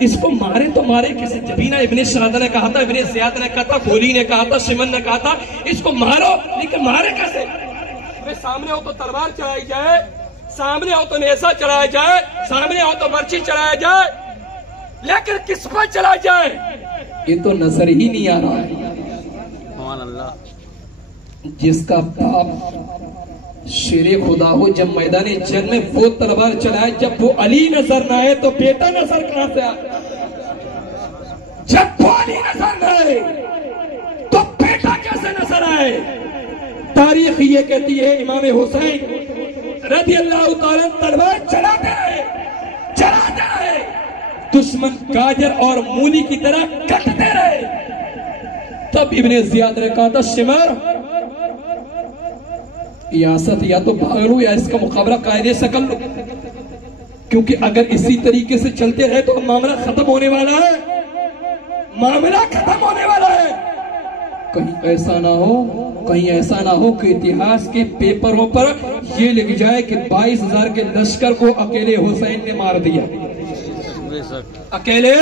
اس کو مارے تو مارے کسی. جبینہ ابن شہادہ نے کہا تھا, ابن زیاد نے کہا تھا, گولی نے کہا تھا, شمن نے کہا تھا اس کو مارو, لیکن مارے کیسے. سامنے ہو تو تلوار چلائی جائے, سامنے ہو تو نیزہ چلایا جائے, سامنے ہو تو برچی چلایا جائے, لیکن کس پر چلایا جائے یہ تو نظر ہی نہیں آ رہا ہے. سبحان اللہ. جس کا باپ شیر خدا ہو جب میدان جنگ میں وہ تلوار چلائے, جب وہ علی نظر نہ آئے تو بیٹا نظر کہاں سے آئے. جب وہ علی نظر نہ آئے تو بیٹا کیسے نظر آئے. تاریخ یہ کہتی ہے امام حسین رضی اللہ تعالیٰ تلوار چلاتے رہے، دشمن گاجر اور مولی کی طرح کٹتے رہے. تب ابن زیاد نے کہا تھا شمر ریاست یا تو بھاگ لو یا اس کا مقابلہ قاعدے سے کر لو، کیونکہ اگر اسی طریقے سے چلتے رہے تو معاملہ ختم ہونے والا ہے، کہیں ایسا نہ ہو کہ اتہاس کے پیپروں پر یہ لکھ جائے کہ 22,000 کے لشکر کو اکیلے حسین نے مار دیا، اکیلے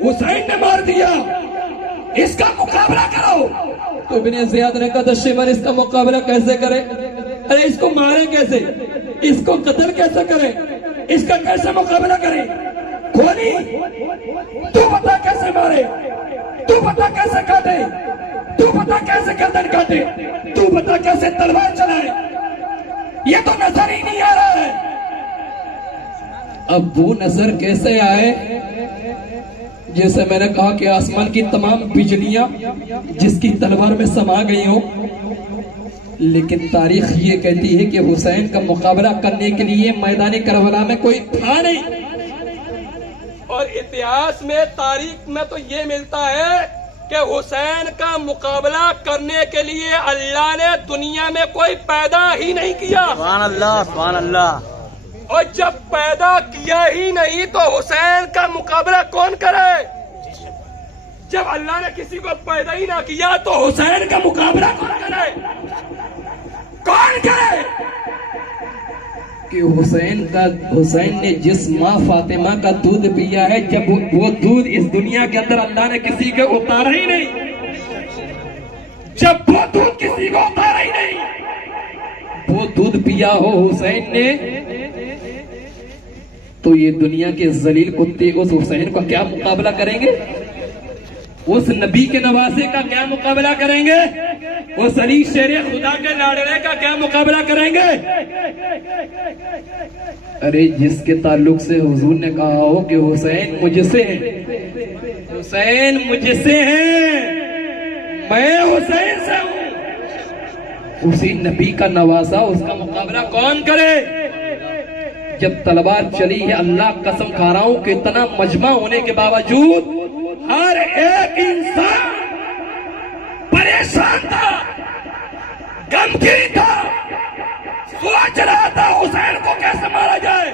حسین نے مار دیا، اس کا مقابلہ کرو. تو ابن زیاد نے کہا شمر اس کا مقابلہ کیسے کرے؟ ارے اس کو مارے کیسے، اس کو قتل کیسے کرے، اس کا کیسے مقابلہ کرے؟ کھولی تو بتا کیسے مارے، تو بتا کیسے کاٹے، تو بتا کیسے گردن کاٹے، تو بتا کیسے تلوار چلائے، یہ تو نظر ہی نہیں آ رہا ہے. اب وہ نظر کیسے آئے؟ جیسے میں نے کہا کہ آسمان کی تمام بجلیاں جس کی تلوار میں سما گئی ہوں، لیکن تاریخ یہ کہتی ہے کہ حسین کا مقابلہ کرنے کے لیے میدان کربلا میں کوئی تھا نہیں. اور اتہاس میں تاریخ میں تو یہ ملتا ہے کہ حسین کا مقابلہ کرنے کے لیے اللہ نے دنیا میں کوئی پیدا ہی نہیں کیا. سبحان اللہ سبحان اللہ. اور جب پیدا کیا ہی نہیں تو حسین کا مقابلہ کون کرے؟ جب اللہ نے کسی کو پیدا ہی نہ کیا تو حسین کا مقابلہ کون کرے؟ کون کرے؟ کہ حسین نے جس ماں فاطمہ کا دودھ پیا ہے، جب وہ دودھ اس دنیا کے اندر اللہ نے کسی کو اتارا ہی نہیں، جب وہ دودھ کسی کو اتارا ہی نہیں، وہ دودھ پیا ہو حسین نے، تو یہ دنیا کے ذلیل کتے اس حسین کا کیا مقابلہ کریں گے؟ اس نبی کے نواسے کا کیا مقابلہ کریں گے؟ اس علی شیر خدا کے لاڈلے کا کیا مقابلہ کریں گے؟ ارے جس کے تعلق سے حضور نے کہا ہو کہ حسین مجھ سے ہیں، حسین مجھ سے ہیں، میں حسین سے ہوں، اسی نبی کا نواسا اس کا مقابلہ کون کرے؟ جب تلوار چلی ہے، اللہ قسم کھا رہا ہوں کہ اتنا مجمع ہونے کے باوجود ہر ایک انسان پریشان تھا، غمگین تھا، سوچ رہا تھا حسین کو کیسے مارا جائے.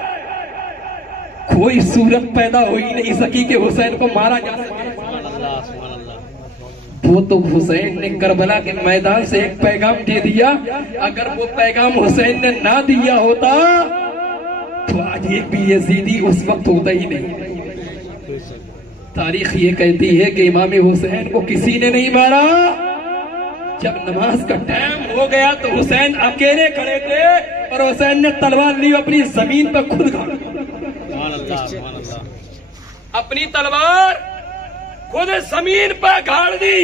کوئی صورت پیدا ہو ہی نہیں سکی کہ حسین کو مارا جا سکے. وہ تو حسین نے کربلا کے میدان سے ایک پیغام دے دیا، اگر وہ پیغام حسین نے نہ دیا ہوتا تو آج ایک بھی یزیدی اس وقت ہوتا ہی نہیں. تاریخ یہ کہتی ہے کہ امام حسین کو کسی نے نہیں مارا. جب نماز کا ٹائم ہو گیا تو حسین اکیلے کھڑے تھے اور حسین نے تلوار لی اپنی زمین پر خود گاڑ دی، اپنی تلوار خود زمین پر گاڑ دی.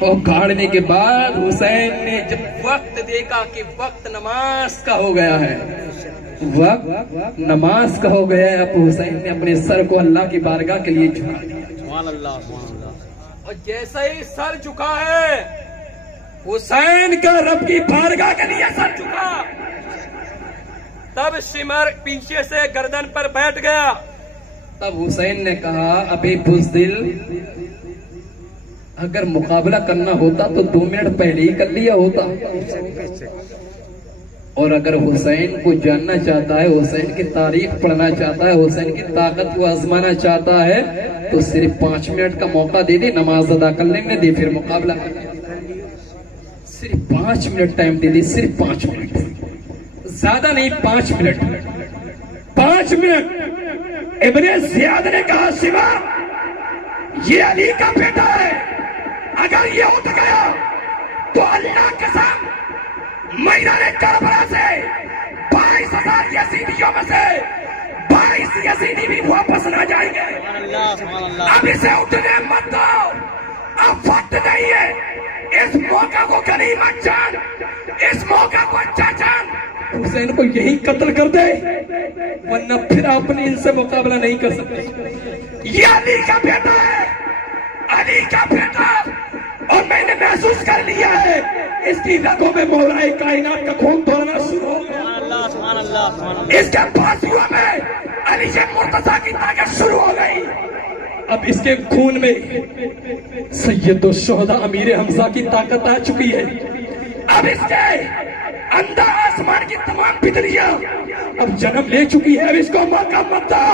اور گاڑنے کے بعد حسین نے جب وقت دیکھا کہ وقت نماز کا ہو گیا ہے، وقت نماز کا ہو گیا ہے، اب حسین نے اپنے سر کو اللہ کی بارگاہ کے لیے جھکا دیا. سبحان اللہ سبحان اللہ. اور جیسے ہی سر جھکا ہے، حسین کا رب کی بارگاہ کے لیے سر جھکا، تب شمر پیچھے سے گردن پر بیٹھ گیا. تب حسین نے کہا ابھی بزدل، اگر مقابلہ کرنا ہوتا تو 2 منٹ پہلے ہی کر لیا ہوتا. اور اگر حسین کو جاننا چاہتا ہے، حسین کی تاریخ پڑھنا چاہتا ہے، حسین کی طاقت کو آزمانا چاہتا ہے تو صرف 5 منٹ کا موقع دے دے، نماز ادا کر لینے دے، پھر مقابلہ کر لیں. صرف 5 منٹ ٹائم دے دے، صرف 5 منٹ، زیادہ نہیں، 5 منٹ. 5 منٹ. ابن زیاد نے کہا سوا یہ علی کا بیٹا ہے، اگر یہ اٹھ گیا تو اللہ قسم میدان کربلا سے 22,000 یزیدیوں میں سے 22 یزیدی بھی واپس نہ جائیں گے. اب اسے اٹھنے مت دو، اب وقت نہیں ہے. اس موقع کو غنیمت جان، اس موقع کو اچھا جان. حسین کو یہی قتل کر دے ورنہ پھر اپنے ان سے مقابلہ نہیں کر سکتے. یہ علی کا بیٹا ہے، علی کا بیٹا، اور میں نے محسوس کر لیا ہے اس کی رگوں میں مولا کائنات کا خون دوڑنا شروع ہو گیا. سبحان اللہ سبحان اللہ اس کے بازوؤں میں علی مرتضیٰ کی طاقت شروع ہو گئی. اب اس کے خون میں سید الشہداء امیر حمزہ کی طاقت آ چکی ہے. اب اس کے اندر آسمان کی تمام بجلیاں اب جنم لے چکی ہے. اب اس کو موقع مت دو,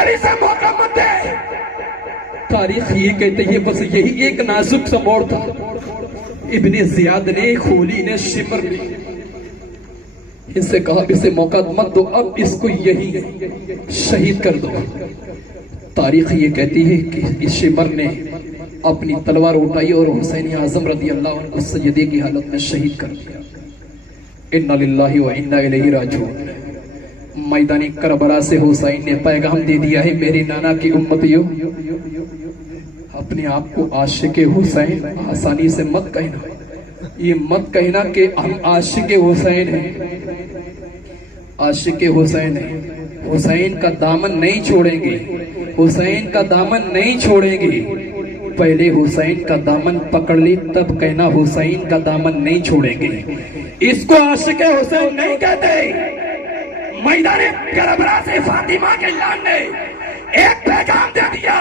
علی سے موقع مت دے. تاریخ یہ کہتے ہیں بس یہی ایک نازک سا موڑ تھا. ابن زیاد نے, خولی نے, شمر نے ان سے کہا اسے موقع مت دو, اب اس کو یہی شہید کر دو. تاریخ یہ کہتی ہے کہ اس شمر نے اپنی تلوار اٹھائی اور حسین اعظم رضی اللہ عنہ کو سجدے کی حالت میں شہید کر دیا. انا للہ و انا الیہ راجعون. میدان کربلا سے حسین نے پیغام دے دیا ہے, میرے نانا کی امتیوں, اپنے آپ کو عاشق حسین آسانی سے مت کہنا. یہ مت کہنا کہ ہم عاشق حسین ہیں. عاشق حسین ہیں, حسین کا دامن نہیں چھوڑیں گے, حسین کا دامن نہیں چھوڑیں گے. پہلے حسین کا دامن پکڑ لی تب کہنا حسین کا دامن نہیں چھوڑیں گے. اس کو عاشق حسین نہیں کہتے. میدان کربلا سے فاطمہ کے لال نے ایک پیغام دے دیا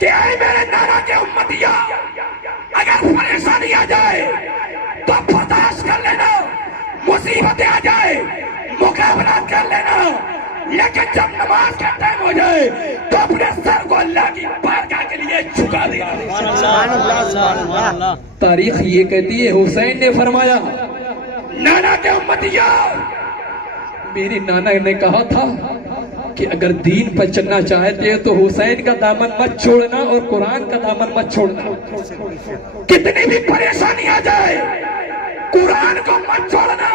کہ اے میرے نانا کے امتیاں, اگر پریشانی آ جائے تو برداشت کر لینا, مصیبتیں آ جائے مقابلہ کر لینا, لیکن جب نماز کا ٹائم ہو جائے تو اپنے سر کو اللہ کی بارگاہ کے لیے جھکا دیا. سبحان اللہ سبحان اللہ. تاریخ یہ کہتی ہے حسین نے فرمایا, نانا کے امتیاں, میری نانا نے کہا تھا کہ اگر دین پر چلنا چاہتے ہو تو حسین کا دامن مت چھوڑنا اور قرآن کا دامن مت چھوڑنا. کتنی بھی پریشانی آ جائے قرآن کو مت چھوڑنا,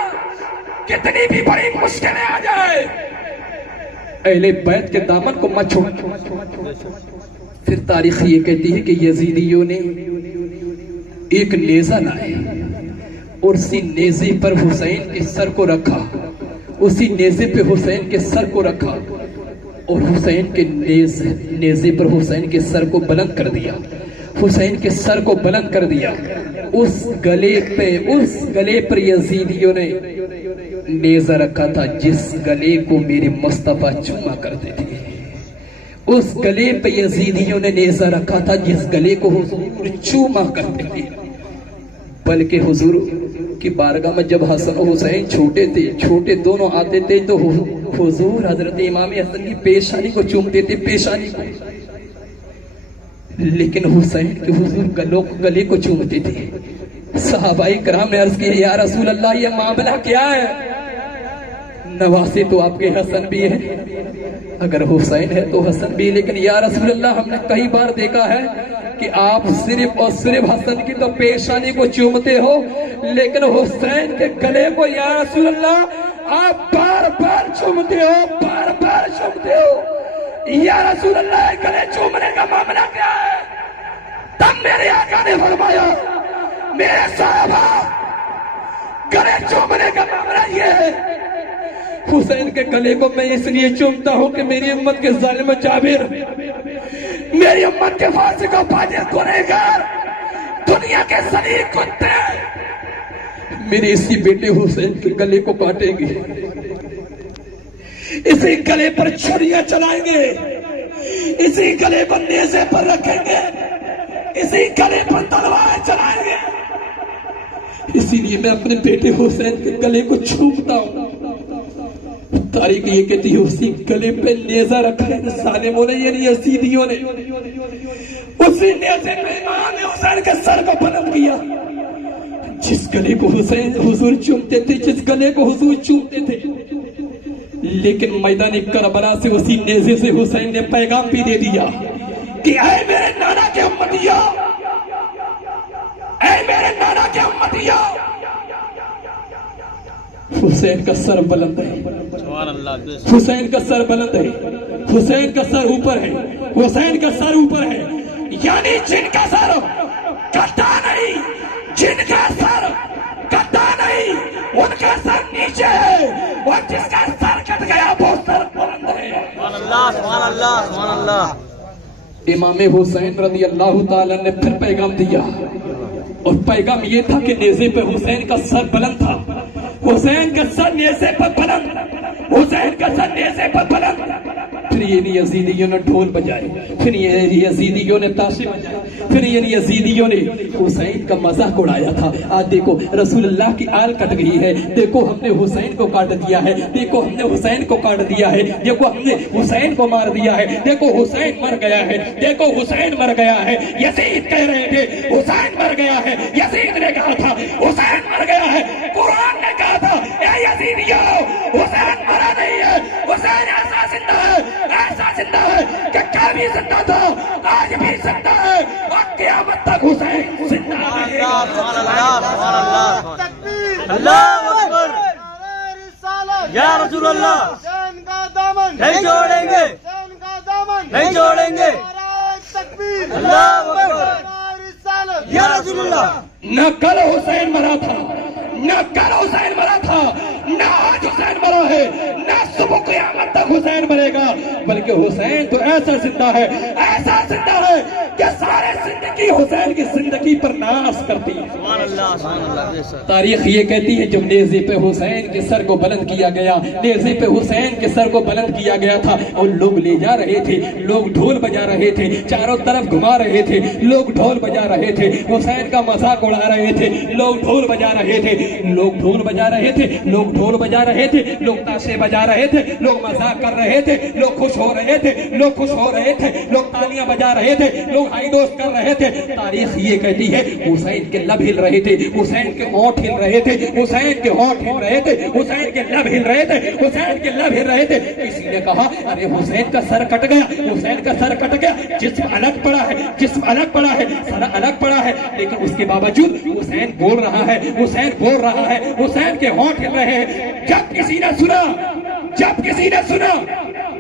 کتنی بھی بڑی مشکلیں آ جائے اہل بیت کے دامن کو مت چھوڑنا. پھر تاریخ یہ کہتی ہے کہ یزیدیوں نے ایک نیزہ لائے اور اسی نیزے پر حسین کے سر کو رکھا, اسی نیزے پہ حسین کے سر کو رکھا اور حسین کے نیزے پر حسین کے سر کو بلند کر دیا. حسین کے سر کو بلند کر دیا. اس گلے پر یزیدیوں نے نیزہ رکھا تھا جس گلے کو میرے مصطفیٰ چوما کرتے تھے. اس گلے پہ یزیدیوں نے نیزہ رکھا تھا جس گلے کو حضور چوما کرتے تھے. بلکہ حضور کی بارگاہ میں جب حسن و حسین چھوٹے دونوں آتے تھے تو حضور حضرت امام حسن کی پیشانی کو چومتے تھے, پیشانی کو. لیکن حسین کے حضور گلے کو چومتے تھے. صحابہ کرام نے عرض کیا, یا رسول اللہ یہ معاملہ کیا ہے؟ نواسے تو آپ کے حسن بھی ہے, اگر حسین ہے تو حسن بھی, لیکن یا رسول اللہ ہم نے کئی بار دیکھا ہے کہ آپ صرف اور صرف حسن کی تو پیشانی کو چومتے ہو, لیکن حسین کے گلے کو یا رسول اللہ آپ بار بار چومتے ہو, بار بار چومتے ہو. یا رسول اللہ گلے چومنے کا معاملہ کیا ہے؟ تب میرے آقا نے فرمایا, میرے صحابہ گلے چومنے کا معاملہ یہ ہے, حسین کے گلے کو میں اس لیے چومتا ہوں کہ میری امت کے ظالم جابر, میری امت کے فاسق و فاجر گنہگار, دنیا کے ذلیل کتے میرے اسی بیٹے حسین کے گلے کو کاٹیں گے, اسی گلے پر چھریاں چلائیں گے, اسی گلے پر نیزے پر رکھیں گے, اسی گلے پر تلوار چلائیں گے. اسی لیے میں اپنے بیٹے حسین کے گلے کو چھومتا ہوں. تاریخ یہ کہتی ہے اسی گلے پہ نیزہ رکھا ہے ظالموں نے, یعنی یزیدیوں نے. اسی نیزے پہ امام حسین کے سر کو بلند کیا. جس گلے کو حسین حضور چومتے تھے, جس گلے کو حضور چومتے تھے, لیکن میدان کربلا سے اسی نیزے سے حسین نے پیغام بھی دے دیا کہ اے میرے نانا کے امتیاں, اے میرے نانا کے امتیاں, حسین کا سر بلند ہے, حسین کا سر بلند ہے, حسین کا سر اوپر ہے, حسین کا سر اوپر ہے. یعنی جن کا سر کٹا نہیں, جن کا سر کٹا نہیں, ان کا سر نیچے ہے, اور جس کا سر کٹ گیا وہ سر بلند ہے. سبحان اللہ سبحان اللہ سبحان اللہ. امام حسین رضی اللہ تعالیٰ نے پھر پیغام دیا, اور پیغام یہ تھا کہ نیزے پہ حسین کا سر بلند تھا. حسین کا سر نیزے پر بلند، حسین کا سر نیزے پر بلند۔ پھر یہ یزیدیوں نے ڈھول بجائے، پھر یہ یزیدیوں نے تاشے بجائے، پھر یہ یزیدیوں نے حسین کا مذاق اڑایا تھا۔ آج دیکھو رسول اللہ کی آل کٹ گئی ہے، دیکھو ہم نے حسین کو کاٹ دیا ہے، دیکھو ہم نے حسین کو کاٹ دیا ہے، دیکھو ہم نے حسین کو مار دیا ہے، دیکھو حسین مر گیا ہے، دیکھو حسین مر گیا ہے۔ یزید کہہ رہے تھے حسین مر گیا ہے، یزید نے کہا تھا حسین مر گیا ہے، قرآن نے کہا تھا اے یزیدیو حسین مرا نہیں ہے، حسین ایسا زندہ ہے، ایسا زندہ ہے کہ کل بھی زندہ تھا، آج بھی زندہ ہے، اور قیامت تک حسین زندہ رہے گا۔ سبحان اللہ سبحان اللہ اللہ اکبر یا رسول اللہ نہیں چھوڑیں گے نہیں چھوڑیں گے اللہ اکبر یا رسول اللہ۔ نہ کل حسین مرا تھا، نہ کل حسین مرا تھا، نہ آج حسین مرا ہے، نہ صبح قیامت تک حسین مرے گا، بلکہ حسین تو ایسا زندہ ہے، ایسا زندہ ہے کہ سارے زندگی حسین کی زندگی پر ناز کرتی ہے۔ سبحان اللہ۔ تاریخ یہ کہتی ہے جب نیزے پہ حسین کے سر کو بلند کیا گیا، نیزے پہ حسین کے سر کو بلند کیا گیا تھا، اور لوگ لے جا رہے تھے، لوگ ڈھول بجا رہے تھے، چاروں طرف گھما رہے تھے، لوگ ڈھول بجا رہے تھے، حسین کا مذاق اڑا رہے تھے، لوگ ڈھول بجا رہے تھے، لوگ ڈھول بجا رہے تھے، لوگ ڈھول بجا رہے تھے، لوگ تاشے بجا رہے تھے، لوگ مذاق کر رہے تھے، لوگ خوش ہو رہے تھے، لوگ خوش ہو رہے تھے، لوگ تالیاں بجا رہے تھے، لوگ ہائی ڈوس کر رہے تھے۔ تاریخ یہ کہتی ہے حسین کے لب ہل رہے تھے، حسین کے ہونٹ ہل رہے تھے، حسین کے ہونٹ ہل رہے تھے، حسین کے لب ہل رہے تھے، حسین کے لب ہل رہے تھے۔ کسی نے کہا ارے حسین کا سر کٹ گیا، حسین کا سر کٹ گیا، جسم الگ پڑا ہے، جسم الگ پڑا ہے، سر الگ پڑا ہے، لیکن اس کے باوجود حسین بول رہا ہے، حسین بول رہا ہے، حسین کے ہونٹ ہل رہے ہیں۔ جب کسی نے سنا، جب کسی نے سنا،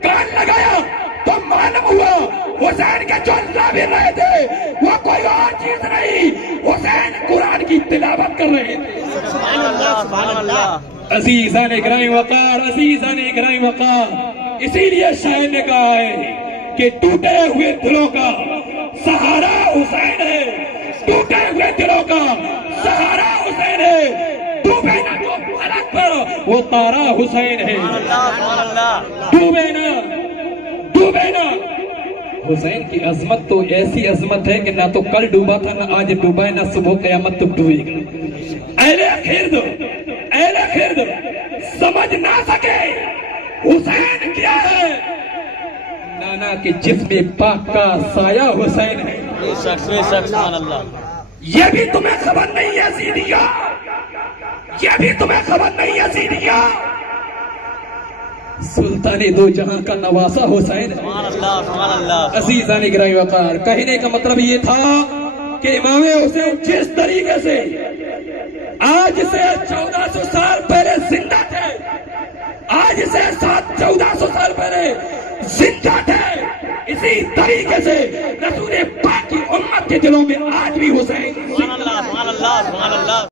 کان لگایا تو معلوم ہوا حسین کے جو لب ہل رہے تھے وہ کوئی اور چیز نہیں، حسین قرآن کی تلاوت کر رہے تھے۔ سبحان اللہ سبحان اللہ۔ عزیزان اکرام وقار، عزیزان اکرام وقار، اسی لیے شاعر نے کہا ہے کہ ٹوٹے ہوئے دلوں کا سہارا حسین ہے، ٹوٹے ہوئے دلوں کا سہارا حسین ہے، ڈوبے نہ جو فلک پر وہ تارا حسین ہے، سبحان اللہ۔ ڈوبے نہ، ڈوبے نہ۔ حسین کی عظمت تو ایسی عظمت ہے کہ نہ تو کل ڈوبا تھا، نہ آج ڈوبا ہے، نہ صبح قیامت تک ڈوبے گا۔ اہل خرد، اہل خرد سمجھ نہ سکے حسین کیا ہے، نانا کے جسم پاک کا سایہ حسین ہے۔ بے شک بے شک سبحان اللہ۔ یہ بھی تمہیں خبر نہیں ہے سیدھیا، یہ بھی تمہیں خبر نہیں ہے سیدھیا، سلطان دو جہاں کا نواسا حسین ہے۔ سبحان اللہ سبحان اللہ۔ عزیزان اکرام وقار، کہنے کا مطلب یہ تھا کہ امام حسین جس طریقے سے آج سے 1400 سال پہلے زندہ تھے، آج سے 1400 سال پہلے زندہ تھے، اسی طریقے سے رسول پاک کی امت کے دلوں میں آج بھی حسین سبحان اللہ سبحان اللہ سبحان اللہ۔